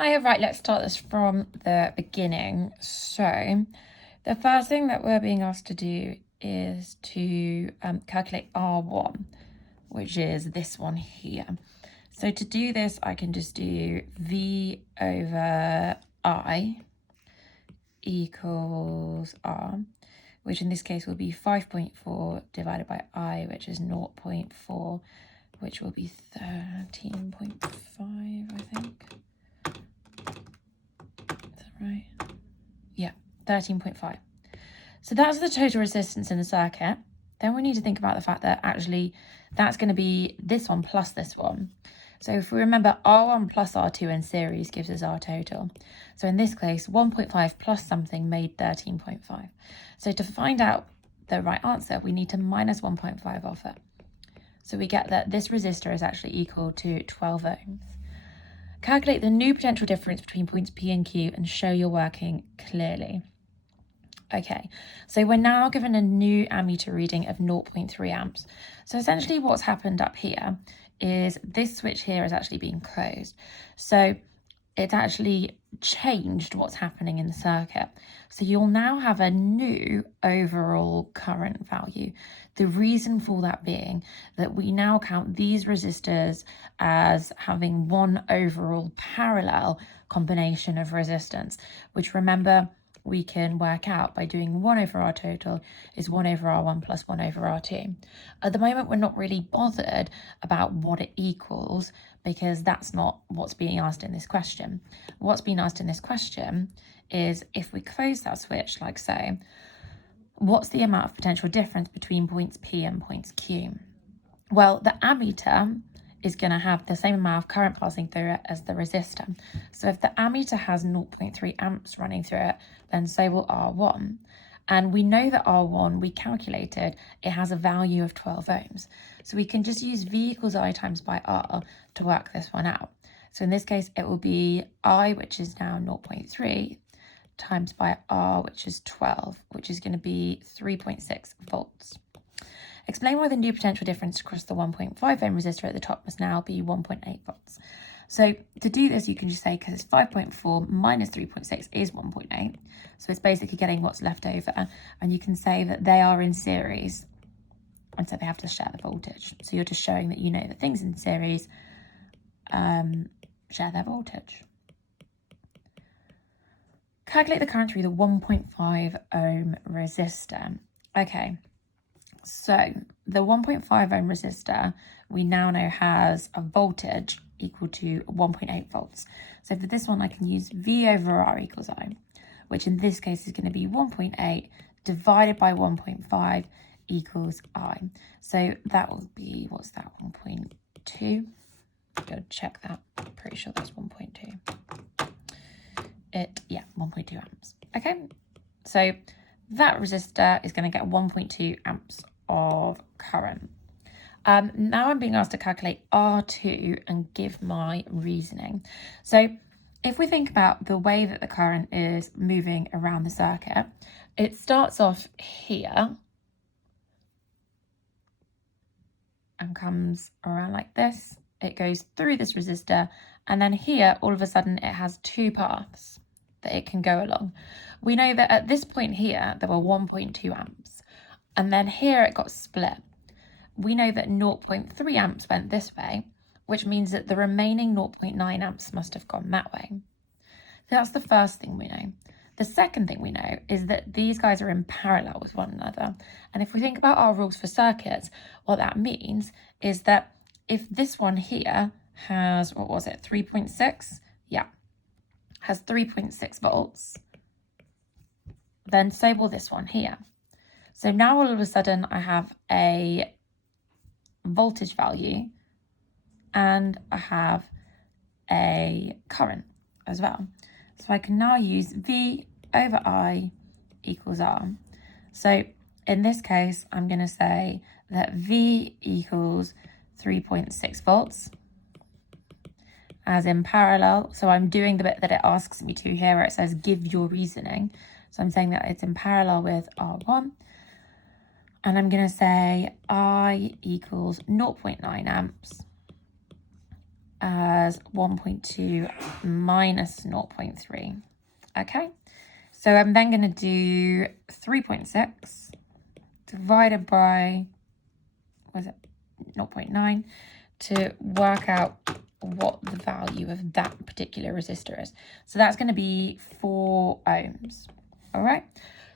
Hi, right, let's start this from the beginning. So the first thing that we're being asked to do is to calculate R1, which is this one here. So to do this, I can just do V over I equals R, which in this case will be 5.4 divided by I, which is 0.4, which will be 13.5, I think. Right, yeah, 13.5. So that's the total resistance in the circuit. Then we need to think about the fact that actually that's going to be this one plus this one. So if we remember, R1 plus R2 in series gives us our total. So in this case, 1.5 plus something made 13.5. So to find out the right answer, we need to minus 1.5 off it. So we get that this resistor is actually equal to 12 ohms. Calculate the new potential difference between points P and Q and show you're working clearly. Okay, so we're now given a new ammeter reading of 0.3 amps. So essentially what's happened up here is this switch here is actually being closed. So it's actually changed what's happening in the circuit. So you'll now have a new overall current value. The reason for that being that we now count these resistors as having one overall parallel combination of resistance, which remember, we can work out by doing 1 over R total is 1 over R1 plus 1 over R2. At the moment, we're not really bothered about what it equals because that's not what's being asked in this question. What's being asked in this question is if we close that switch like so, what's the amount of potential difference between points P and points Q? Well, the ammeter is going to have the same amount of current passing through it as the resistor. So if the ammeter has 0.3 amps running through it, then so will R1. And we know that R1, we calculated, it has a value of 12 ohms. So we can just use V equals I times by R to work this one out. So in this case, it will be I, which is now 0.3, times by R, which is 12, which is going to be 3.6 volts. Explain why the new potential difference across the 1.5 ohm resistor at the top must now be 1.8 volts. So to do this, you can just say, because it's 5.4 minus 3.6 is 1.8. So it's basically getting what's left over. And you can say that they are in series. And so they have to share the voltage. So you're just showing that you know that things in series share their voltage. Calculate the current through the 1.5 ohm resistor. Okay. So the 1.5 ohm resistor, we now know has a voltage equal to 1.8 volts. So for this one, I can use V over R equals I, which in this case is going to be 1.8 divided by 1.5 equals I. So that will be, what's that, 1.2? Go check that. I'm pretty sure that's 1.2. 1.2 amps. Okay, so that resistor is going to get 1.2 amps of current. Now I'm being asked to calculate R2 and give my reasoning. So if we think about the way that the current is moving around the circuit, it starts off here and comes around like this. It goes through this resistor, and then here, all of a sudden, it has two paths that it can go along. We know that at this point here, there were 1.2 amps, and then here it got split. We know that 0.3 amps went this way, which means that the remaining 0.9 amps must have gone that way. So that's the first thing we know. The second thing we know is that these guys are in parallel with one another. And if we think about our rules for circuits, what that means is that if this one here has, 3.6? Yeah, has 3.6 volts, then so will this one here. So now all of a sudden I have a voltage value and I have a current as well. So I can now use V over I equals R. So in this case, I'm going to say that V equals 3.6 volts as in parallel. So I'm doing the bit that it asks me to here where it says give your reasoning. So I'm saying that it's in parallel with R1. And I'm going to say I equals 0.9 amps as 1.2 minus 0.3. Okay, so I'm then going to do 3.6 divided by, what is it, 0.9 to work out what the value of that particular resistor is. So that's going to be 4 ohms. All right,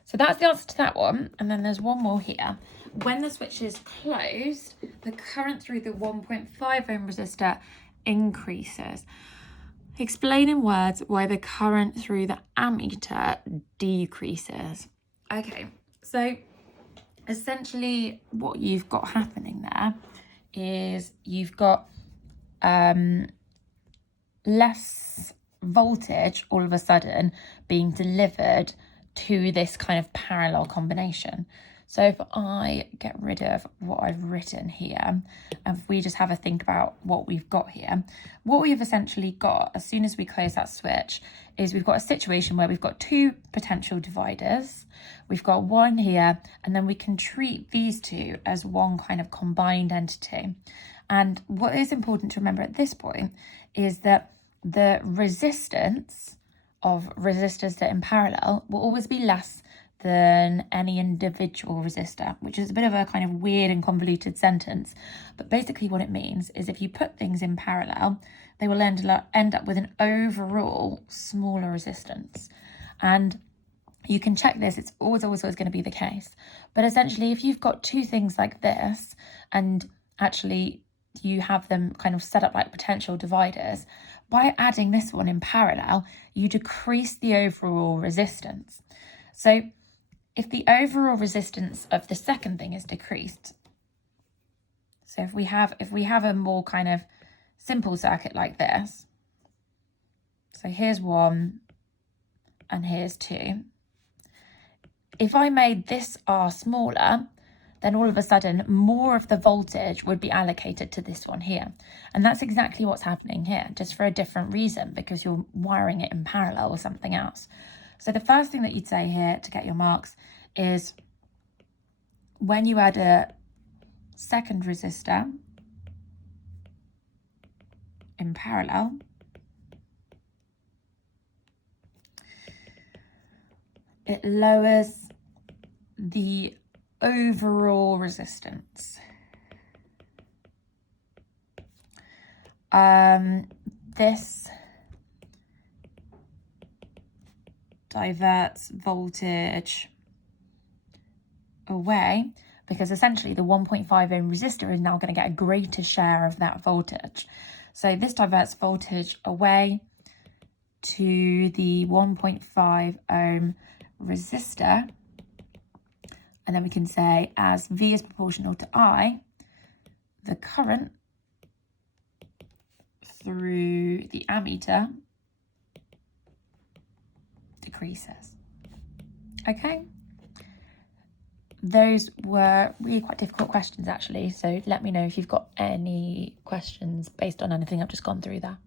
so that's the answer to that one. And then there's one more here. When the switch is closed, the current through the 1.5 ohm resistor increases. Explain in words why the current through the ammeter decreases. Okay, so essentially what you've got happening there is you've got less voltage all of a sudden being delivered to this kind of parallel combination. So if I get rid of what I've written here, and if we just have a think about what we've got here, what we've essentially got as soon as we close that switch is we've got a situation where we've got 2 potential dividers. We've got one here, and then we can treat these 2 as one kind of combined entity. And what is important to remember at this point is that the resistance of resistors that are in parallel will always be less than any individual resistor, which is a bit of a kind of weird and convoluted sentence. But basically what it means is if you put things in parallel, they will end up with an overall smaller resistance. And you can check this, it's always going to be the case. But essentially, if you've got 2 things like this, and actually you have them kind of set up like potential dividers, by adding this one in parallel, you decrease the overall resistance. So if the overall resistance of the second thing is decreased, so if we have a more kind of simple circuit like this, so here's 1 and here's 2. If I made this R smaller, then all of a sudden more of the voltage would be allocated to this one here. And that's exactly what's happening here, just for a different reason, because you're wiring it in parallel with something else. So the first thing that you'd say here to get your marks is when you add a second resistor in parallel, it lowers the overall resistance. This diverts voltage away because essentially the 1.5 ohm resistor is now going to get a greater share of that voltage. So this diverts voltage away to the 1.5 ohm resistor, and then we can say as V is proportional to I, the current through the ammeter decreases. Okay, those were really quite difficult questions actually, so let me know if you've got any questions based on anything I've just gone through there.